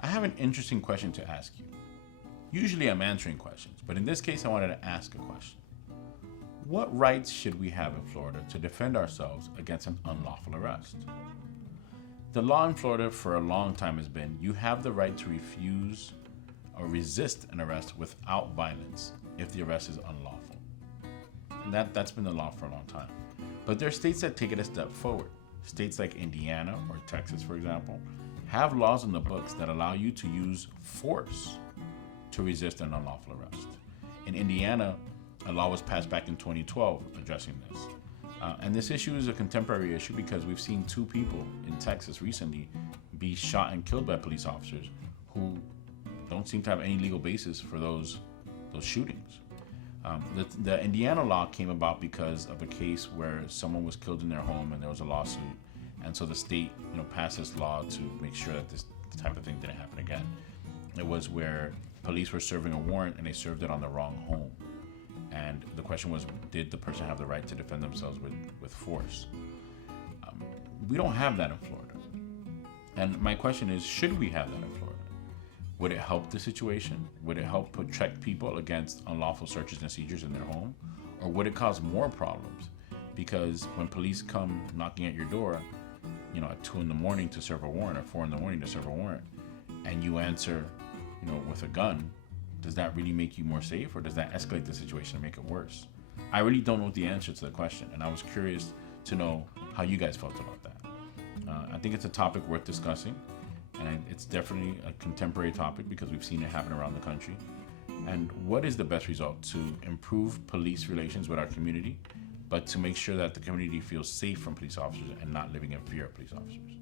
I have an interesting question to ask you. Usually I'm answering questions, but in this case I wanted to ask a question. What rights should we have in Florida to defend ourselves against an unlawful arrest? The law in Florida for a long time has been you have the right to refuse or resist an arrest without violence if the arrest is unlawful. And that's been the law for a long time. But there are states that take it a step forward. States like Indiana or Texas, for example, have laws in the books that allow you to use force to resist an unlawful arrest. In Indiana, a law was passed back in 2012 addressing this. And this issue is a contemporary issue because we've seen two people in Texas recently be shot and killed by police officers who don't seem to have any legal basis for those shootings. The Indiana law came about because of a case where someone was killed in their home and there was a lawsuit, and so the state, passed this law to make sure that this type of thing didn't happen again. It was where police were serving a warrant and they served it on the wrong home, and the question was, did the person have the right to defend themselves with force? We don't have that in Florida, and my question is, should we have that in Florida? Would it help the situation? Would it help protect people against unlawful searches and seizures in their home? Or would it cause more problems? Because when police come knocking at your door, at 2 a.m. to serve a warrant or 4 a.m. to serve a warrant, and you answer, with a gun, does that really make you more safe, or does that escalate the situation and make it worse? I really don't know the answer to the question, and I was curious to know how you guys felt about that. I think it's a topic worth discussing. And it's definitely a contemporary topic because we've seen it happen around the country. And what is the best result to improve police relations with our community, but to make sure that the community feels safe from police officers and not living in fear of police officers?